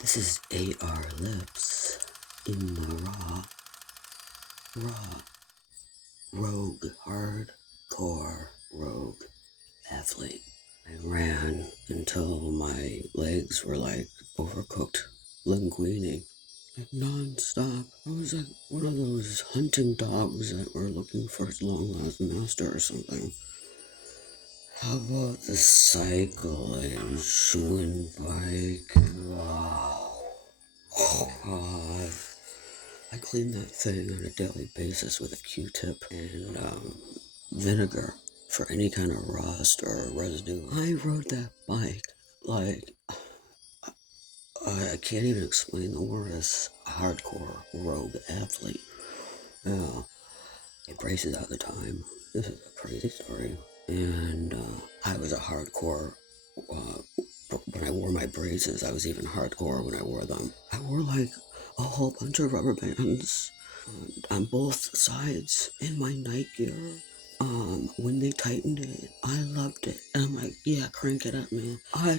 This is Arlipz in the raw, rogue, hardcore rogue athlete. I ran until my legs were like overcooked linguine, like non-stop. I was like one of those hunting dogs that were looking for its long-lost master or something. How about the cycling, Schwinn bike? Oh God. I clean that thing on a daily basis with a Q-tip and vinegar for any kind of rust or residue. I rode that bike like I can't even explain the word as a hardcore rogue athlete. Yeah, I braces at the time. This is a crazy story. And I was a hardcore. When I wore my braces, I was even hardcore when I wore them. I wore like a whole bunch of rubber bands on both sides in my night gear. When they tightened it, I loved it. And I'm like, yeah, crank it up, man. I'm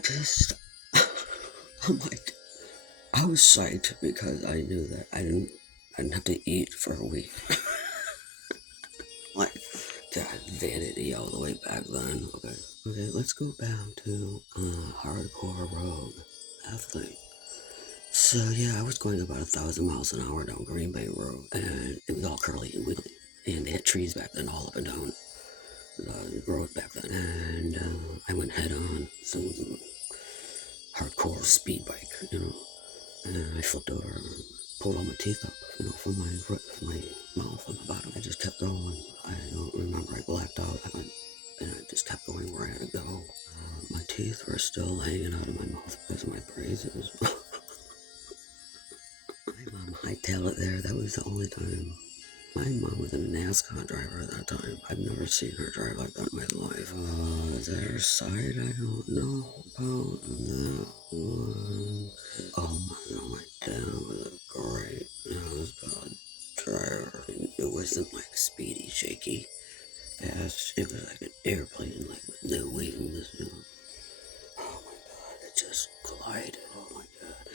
like, I was psyched because I knew that I didn't have to eat for a week. Like, God, vanity all the way back then. Okay, let's go back to hardcore rogue athlete. So yeah, I was going about 1,000 miles an hour down Green Bay Road, and it was all curly and wiggly, and they had trees back then all up and down the road back then, and I went head on some hardcore speed bike, and I flipped over and pulled all my teeth up, from my mouth on the bottom. I just kept going. I don't remember. I blacked out. I went, and I just kept going where I had to go. My teeth were still hanging out of my mouth because of my braces. My mom hightailed it there. That was the only time. My mom was a NASCAR driver at that time. I've never seen her drive like that in my life. Their side, I don't know about that one. Oh my dad was a great NASCAR driver. It wasn't like speedy, shaky, fast. It was like an airplane, like with no wings, Oh my God, it just glided. Oh my God.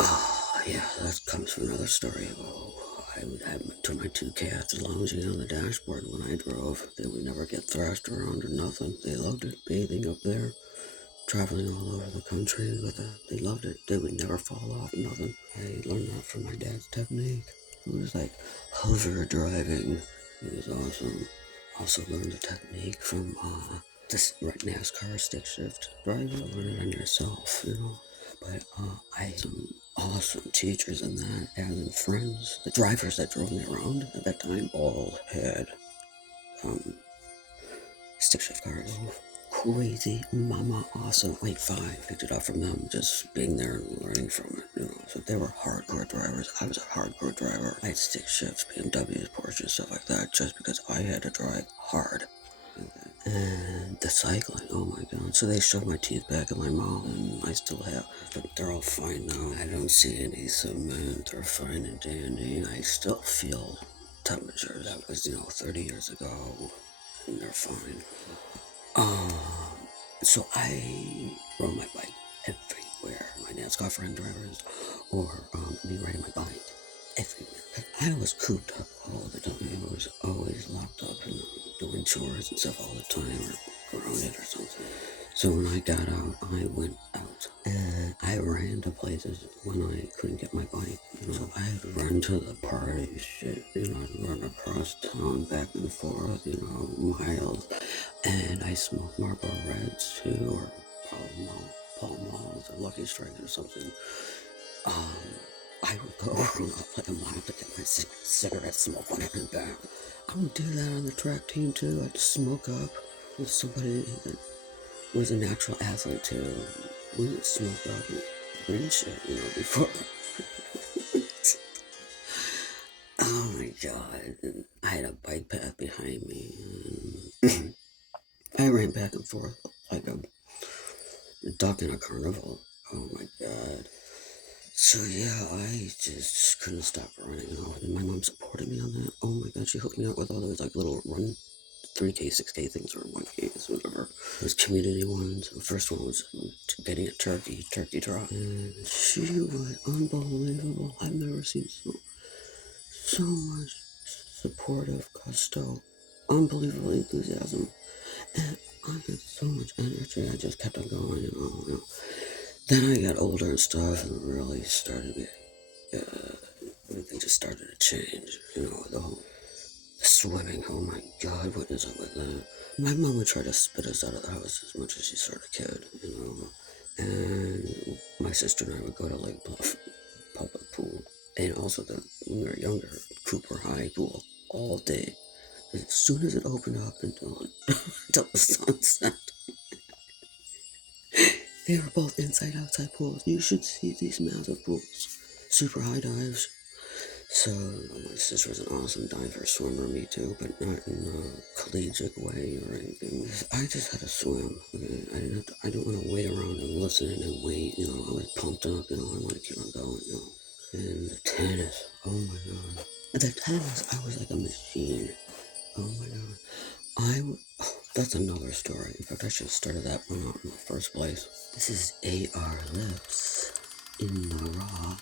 Oh yeah, that comes from another story. I would have to my two cats lounging on the dashboard when I drove. They would never get thrashed around or nothing. They loved it, bathing up there, traveling all over the country with it. They loved it. They would never fall off, nothing. I learned that from my dad's technique. It was like hover driving. It was awesome. Also learned the technique from this NASCAR stick shift driving. Learn it on yourself, But I had some awesome teachers in that, and friends. The drivers that drove me around at that time all had stick shift cars. Crazy, mama, awesome. Wait, five. Picked it up from them, just being there and learning from it. So they were hardcore drivers. I was a hardcore driver. I had stick shifts, BMWs, Porsches, stuff like that, just because I had to drive hard. And the cycling, oh my God. So they shoved my teeth back in my mouth, and I still have, but they're all fine now. I don't see any cement. They're fine and dandy. I still feel temperatures. That was, 30 years ago, and they're fine. So I rode my bike everywhere. My NASCAR friend drivers, or me riding my bike everywhere. I was cooped up all the time. I was always locked up and doing chores and stuff all the time, or grounded or something. So when I got out, I went out. And I ran to places when I couldn't get my bike. So I'd run to the party shit, I'd run across town back and forth, miles. And I smoked Marlboro Reds too, or Pall Malls, or Lucky Strike or something. I would go like a mile to get my cigarette smoke when I went back. I would do that on the track team too. I'd smoke up with somebody that was a natural athlete too. We would smoke up and green shit, before. Oh my God. And I had a bike path behind me. And I ran back and forth like a duck in a carnival. Oh my God. So yeah, I just couldn't stop running. And my mom supported me on that. Oh my God, she hooked me up with all those like little run 3K, 6K things or 1Ks, whatever. Those community ones. The first one was getting a turkey drop. And she was unbelievable. I've never seen so much supportive gusto, unbelievable enthusiasm, and I had so much energy. I just kept on going, Then I got older and stuff, and really started to be, everything just started to change. The swimming. Oh my God, what is up with that? My mom would try to spit us out of the house as much as she sort of could, And my sister and I would go to Lake Bluff public pool, and also when we were younger, Cooper High pool all day. As soon as it opened up until the sun set, they were both inside-outside pools. You should see these massive pools, super high dives. So my sister was an awesome diver, swimmer, me too, but not in a collegiate way or anything. I just had to swim. Okay? I didn't want to wait around and listen and wait. I was pumped up. I want to keep on going. And the tennis. Oh my God. The tennis. I was like a machine. Oh my God. That's another story. In fact, I should have started that one out in the first place. This is Arlipz in the raw